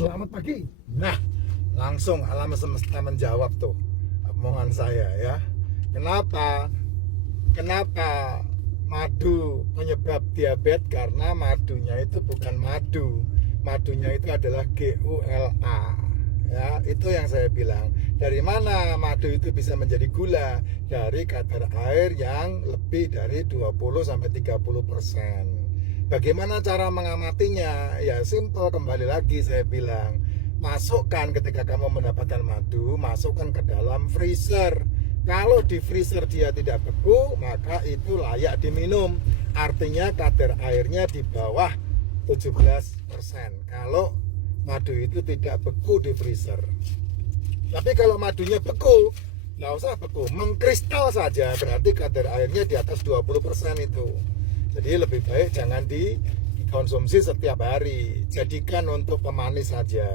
Selamat pagi. Nah, langsung alam semesta menjawab tuh omongan saya ya. Kenapa madu penyebab diabetes? Karena madunya itu bukan madu. Madunya itu adalah GULA. Ya, itu yang saya bilang. Dari mana madu itu bisa menjadi gula? Dari kadar air yang lebih dari 20-30%. Bagaimana cara mengamatinya? Ya simple, kembali lagi saya bilang, masukkan ketika kamu mendapatkan madu, masukkan ke dalam freezer. Kalau di freezer dia tidak beku, maka itu layak diminum. Artinya kadar airnya di bawah 17%. Kalau madu itu tidak beku di freezer. Tapi kalau madunya beku, nggak usah beku, mengkristal saja, berarti kadar airnya di atas 20% itu. Jadi lebih baik jangan dikonsumsi setiap hari. Jadikan untuk pemanis saja.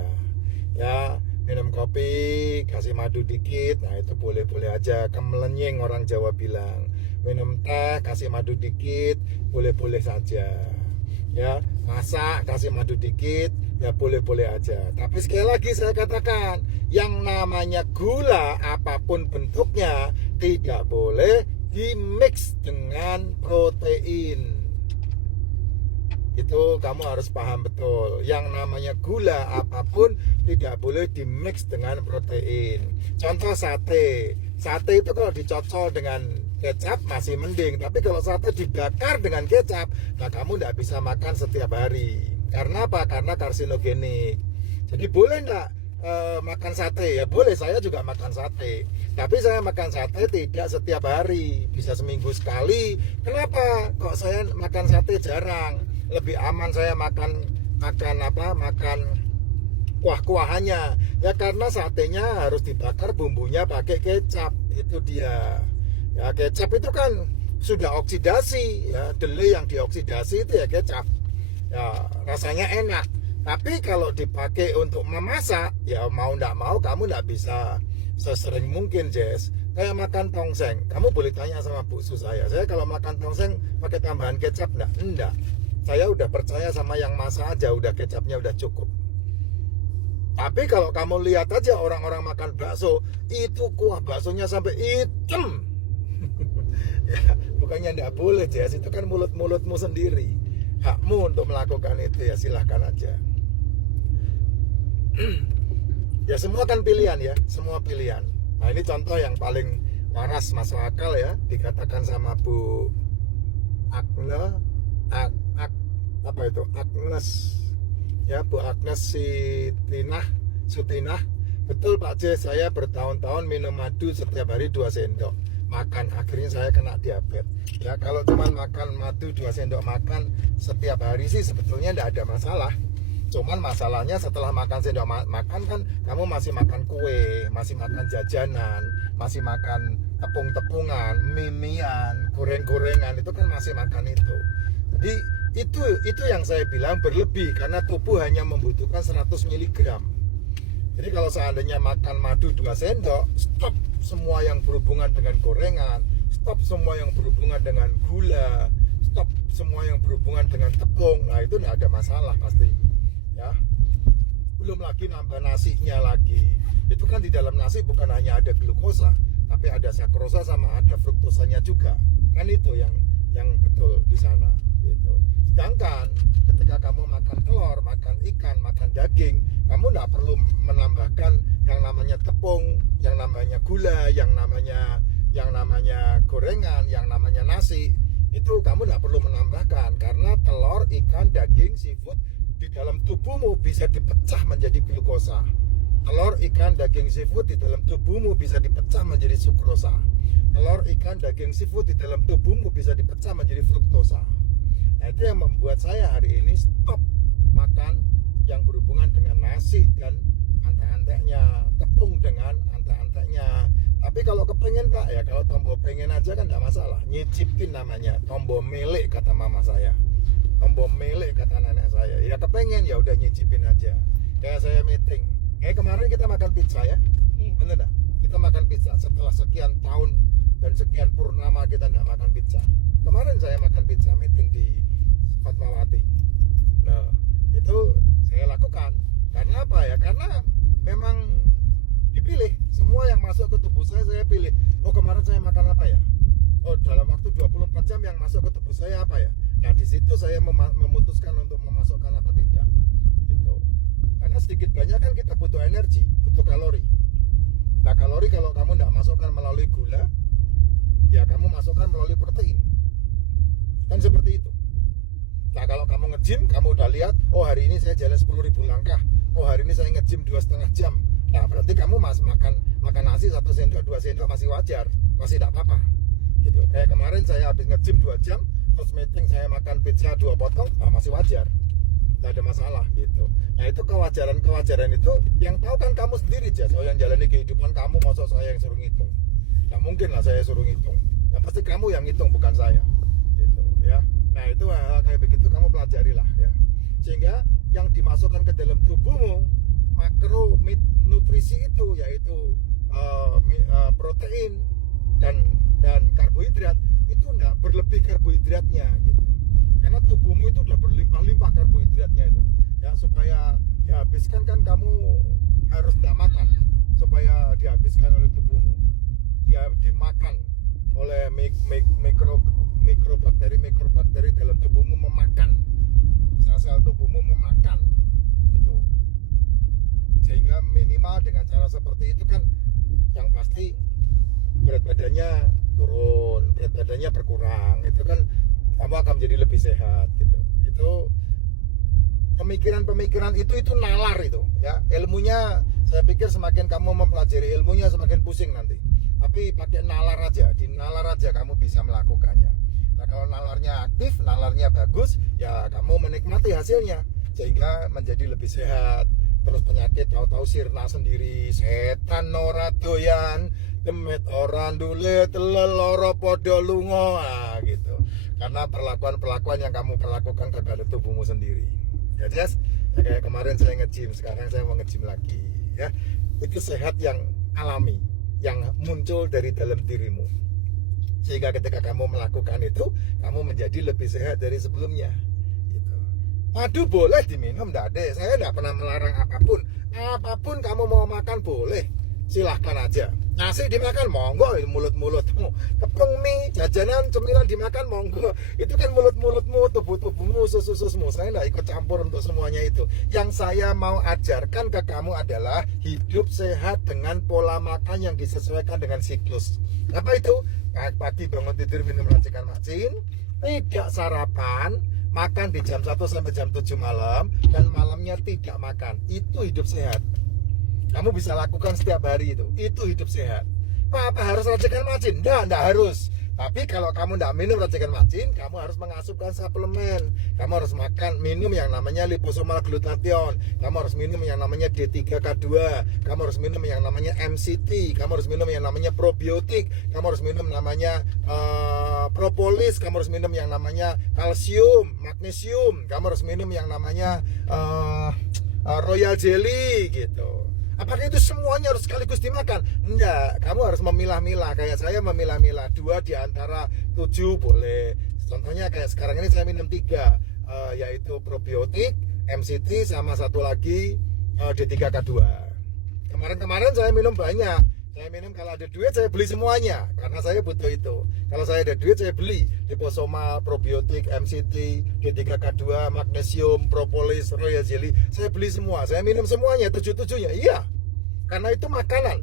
Ya, minum kopi, kasih madu dikit, nah itu boleh-boleh aja. Kemelenying orang Jawa bilang. Minum teh, kasih madu dikit, boleh-boleh saja. Ya, masak, kasih madu dikit, ya boleh-boleh aja. Tapi sekali lagi saya katakan, yang namanya gula apapun bentuknya tidak boleh dimix dengan protein. Itu kamu harus paham betul. Yang namanya gula apapun tidak boleh dimix dengan protein. Contoh sate. Sate itu kalau dicocol dengan kecap masih mending. Tapi kalau sate dibakar dengan kecap, nah kamu tidak bisa makan setiap hari. Karena apa? Karena karsinogenik. Jadi boleh enggak makan sate? Ya boleh, saya juga makan sate. Tapi saya makan sate tidak setiap hari, bisa seminggu sekali. Kenapa? Kok saya makan sate jarang? Lebih aman saya makan kuah-kuahannya. Ya karena satenya harus dibakar, bumbunya pakai kecap. Itu dia. Ya kecap itu kan sudah oksidasi, ya delay yang dioksidasi itu ya kecap. Ya rasanya enak. Tapi kalau dipakai untuk memasak, ya mau ndak mau kamu ndak bisa sesering mungkin, Jess. Kayak makan tongseng, kamu boleh tanya sama Bu Su saya kalau makan tongseng pakai tambahan kecap ndak? Enggak. Saya udah percaya sama yang masak aja, udah kecapnya udah cukup. Tapi kalau kamu lihat aja orang-orang makan bakso, itu kuah baksonya sampai hitam. Ya, bukannya ndak boleh, Jess, itu kan mulut-mulutmu sendiri. Hakmu untuk melakukan itu, ya silahkan aja. Ya semua kan pilihan ya, semua pilihan. Nah ini contoh yang paling waras masuk akal ya, dikatakan sama Bu Agnes, Agnes ya, Bu Agnes Sutinah. Betul Pak J, saya bertahun-tahun minum madu setiap hari 2 sendok makan, akhirnya saya kena diabetes. Ya kalau cuma makan madu 2 sendok makan setiap hari sih sebetulnya tidak ada masalah. Cuman masalahnya setelah makan sendok makan kan kamu masih makan kue, masih makan jajanan, masih makan tepung-tepungan, mimian, goreng-gorengan, itu kan masih makan itu. Jadi itu yang saya bilang berlebih karena tubuh hanya membutuhkan 100 mg. Jadi kalau seandainya makan madu 2 sendok, stop semua yang berhubungan dengan gorengan, stop semua yang berhubungan dengan gula, stop semua yang berhubungan dengan tepung. Nah itu tidak ada masalah pasti. Ya, belum lagi nambah nasinya lagi. Itu kan di dalam nasi bukan hanya ada glukosa, tapi ada sakrosa sama ada fruktosanya juga. Kan itu yang betul di sana. Gitu. Sedangkan ketika kamu makan telur, makan ikan, makan daging, kamu tidak perlu menambahkan yang namanya tepung, yang namanya gula, yang namanya gorengan, yang namanya nasi. Itu kamu tidak perlu menambahkan karena telur, ikan, daging, seafood di dalam tubuhmu bisa dipecah menjadi glukosa. Telur, ikan, daging, seafood di dalam tubuhmu bisa dipecah menjadi sukrosa. Telur, ikan, daging, seafood di dalam tubuhmu bisa dipecah menjadi fruktosa. Nah itu yang membuat saya hari ini stop makan yang berhubungan dengan nasi dan antek-anteknya, tepung dengan antek-anteknya. Tapi kalau kepengen Pak, ya kalau tombol pengen aja kan tidak masalah. Nyicipin namanya, tombol milik kata mama saya. Tombol milik kata nenek saya. Ya kepengen ya udah nyicipin aja. Kayak saya meeting. Kayak kemarin kita makan pizza ya. Bener enggak? Kita makan pizza setelah sekian tahun dan sekian purnama kita tidak makan pizza. Kemarin saya makan pizza meeting di Fatmawati. Nah, itu saya lakukan. Karena apa ya? Karena memang dipilih. Semua yang masuk ke tubuh saya pilih. Oh, kemarin saya makan apa ya? Oh, dalam waktu 24 jam yang masuk ke tubuh saya apa ya? Nah, di situ saya memutuskan untuk memasukkan apa tidak. Gitu. Karena sedikit banyak kan kita butuh energi, butuh kalori. Nah, kalori kalau kamu tidak masukkan melalui gula, ya kamu masukkan melalui protein. Kan seperti itu. Nah, kalau kamu nge-gym, kamu udah lihat, oh hari ini saya jalan 10.000 langkah. Oh hari ini saya nge-gym 2,5 jam. Nah, berarti kamu makan nasi 1 sendok, 2 sendok masih wajar, masih tidak apa-apa. Gitu. Kayak kemarin saya habis nge-gym 2 jam, terus meeting saya makan pizza 2 potong, nah masih wajar. Tidak ada masalah gitu. Nah, itu kewajaran itu yang tahu kan kamu sendiri, Jas. Oh, yang jalani kehidupan kamu, masa saya yang suruh ngitung? Nggak mungkin lah saya suruh ngitung. Yang pasti kamu yang ngitung, bukan saya. Gitu ya. Nah, itu hal kayak begitu kamu pelajarilah ya. Sehingga yang dimasukkan ke dalam tubuhmu, makro nutrisi itu yaitu protein dan karbohidrat itu enggak berlebih karbohidratnya gitu. Karena tubuhmu itu udah berlimpah-limpah karbohidratnya itu. Ya, supaya dihabiskan kan kamu harus tidak makan supaya dihabiskan oleh tubuhmu. Dia dimakan oleh mikrobakteri dalam tubuhmu, memakan sel-sel tubuhmu, memakan gitu. Sehingga minimal dengan cara seperti itu kan yang pasti berat badannya turun, berat badannya berkurang. Itu kan kamu akan menjadi lebih sehat gitu. Itu pemikiran itu nalar itu ya. Ilmunya saya pikir semakin kamu mempelajari ilmunya semakin pusing nanti. Tapi pakai nalar aja, di nalar aja kamu bisa melakukannya. Nah, kalau nalarnya aktif, nalarnya bagus, ya kamu menikmati hasilnya sehingga menjadi lebih sehat. Terus penyakit tahu-tahu sirna sendiri, setan ora doyan, demet orang dulet, leloro podo lungo, gitu. Karena perlakuan yang kamu perlakukan kepada tubuhmu sendiri. Ya, Jas, kayak kemarin saya nge-gym, sekarang saya mau nge-gym lagi, ya. Itu sehat yang alami, yang muncul dari dalam dirimu. Sehingga ketika kamu melakukan itu, kamu menjadi lebih sehat dari sebelumnya. Madu boleh diminum, enggak ada. Saya enggak pernah melarang apapun. Apapun kamu mau makan boleh. Silahkan aja. Nasi dimakan monggo, mulut-mulutmu. Tepung mie, jajanan, cemilan dimakan monggo. Itu kan mulut-mulutmu, tubuh-tubuhmu, susu-susumu. Saya enggak ikut campur untuk semuanya itu. Yang saya mau ajarkan ke kamu adalah hidup sehat dengan pola makan yang disesuaikan dengan siklus. Apa itu? Pagi bangun tidur minum racikan macin, tidak sarapan, makan di jam 1 sampai jam 7 malam, dan malamnya tidak makan. Itu hidup sehat. Kamu bisa lakukan setiap hari itu. Itu hidup sehat. Apa harus racikan macin? Enggak harus. Tapi kalau kamu tidak minum racikan macin, kamu harus mengasupkan suplemen. Kamu harus minum yang namanya liposomal glutathione. Kamu harus minum yang namanya D3K2. Kamu harus minum yang namanya MCT. Kamu harus minum yang namanya probiotik. Kamu harus minum namanya propolis. Kamu harus minum yang namanya kalsium, magnesium. Kamu harus minum yang namanya royal jelly gitu. Apakah itu semuanya harus sekaligus dimakan? Enggak, kamu harus memilah-milah. Kayak saya memilah-milah 2 di antara 7 boleh. Contohnya kayak sekarang ini saya minum 3, yaitu probiotik, MCT, sama satu lagi D3K2. Kemarin saya minum banyak. Saya minum kalau ada duit saya beli semuanya karena saya butuh itu. Kalau saya ada duit saya beli liposomal, probiotik, MCT, D3K2, magnesium, propolis, royal jelly. Saya beli semua. Saya minum semuanya 7-7-nya. Iya. Karena itu makanan.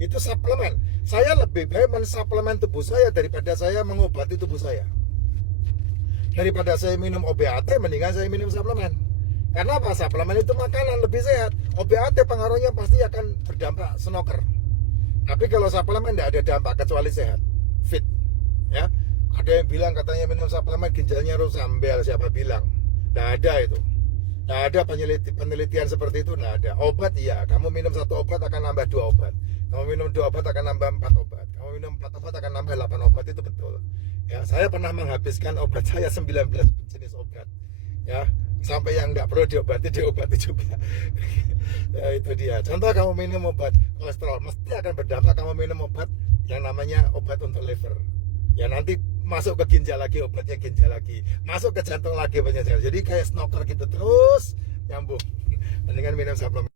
Itu suplemen. Saya lebih baik mensuplemen tubuh saya daripada saya mengobati tubuh saya. Daripada saya minum OBAT mendingan saya minum suplemen. Karena apa? Suplemen itu makanan lebih sehat. OBAT pengaruhnya pasti akan berdampak snoker. Tapi kalau suplemen tidak ada dampak kecuali sehat, fit, ya. Ada yang bilang katanya minum suplemen ginjalnya rusak, siapa bilang? Tidak ada itu. Tidak ada penelitian seperti itu, tidak ada. Obat iya, kamu minum 1 obat akan nambah 2 obat. Kamu minum 2 obat akan nambah 4 obat. Kamu minum 4 obat akan nambah 8 obat, itu betul. Ya, saya pernah menghabiskan obat saya 19 jenis obat. Ya, sampai yang nggak perlu diobati juga. Ya, itu dia. Contoh kamu minum obat kolesterol, mesti akan berdampak kamu minum obat yang namanya obat untuk liver. Ya nanti masuk ke ginjal lagi, obatnya ginjal lagi, masuk ke jantung lagi, obatnya jantung. Jadi kayak snoker gitu terus nyambung. mendingan minum suplemen.